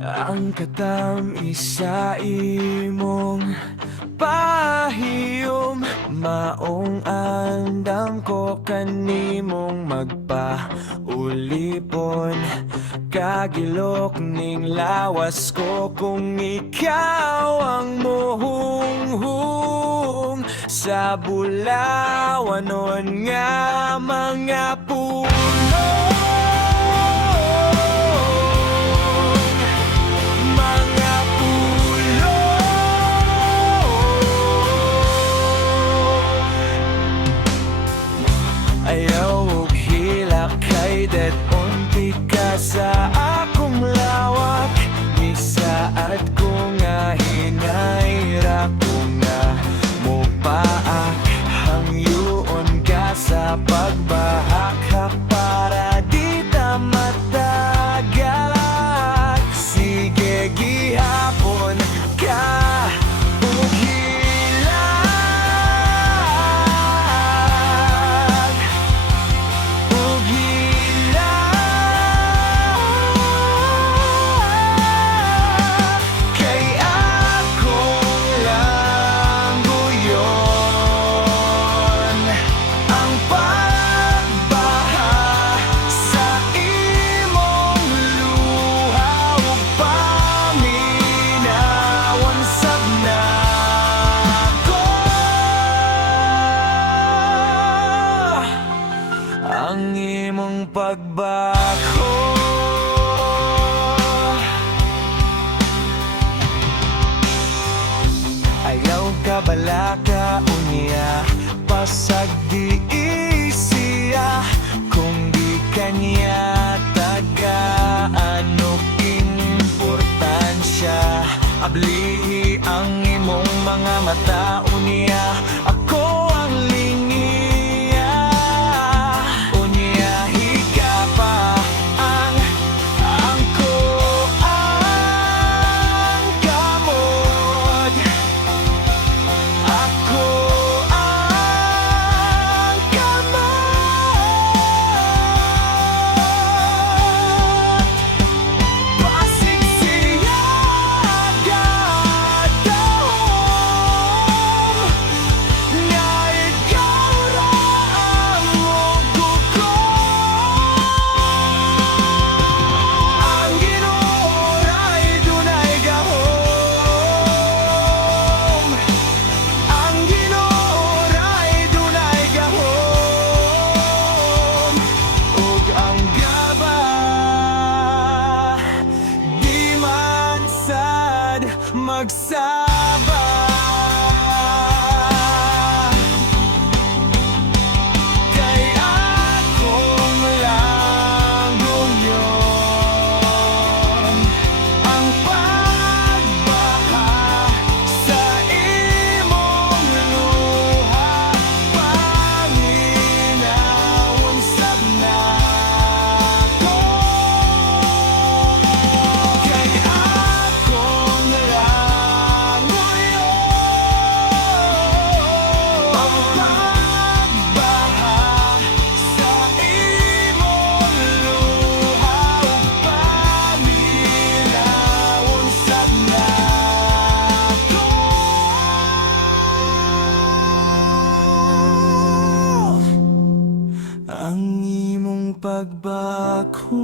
Ang katamis sa imong pahiyom, maong andam ko kanimong magpaulipon. Kagilok ning lawas ko kung ikaw ang muhunghung sa bulawanon nga mga puno. Ayaw og hilak kay det unti ka sa akong lawak. Misaad ko nga hinayra ko nga mupaak. Hangyoon ka sa pagbahak para di ta matagak. Sige gihapon ka ug ang imong pagbako. Ayaw ka balaka unya, pasag di isiya. Kung di kanya taga ano importansya. Ablihi ang imong mga mata unya, ako ang lingiya. Unya hika pa ang ko ang kamot. Ako ang kamot. Pasig siya gadahom nga ikaw ra ang mugukom. Ang Ginoo ra'y dunay gahom. Ang Ginoo ra'y dunay gahom. Ug ang gaba di man sad magsaba. Kay akong langong yun ang pagbaha sa imong luha. Panginawon sab nako. Kay akong langong yun ang pagbaha sa imong luha. Panginawon sab nako. Ang imong pagbako.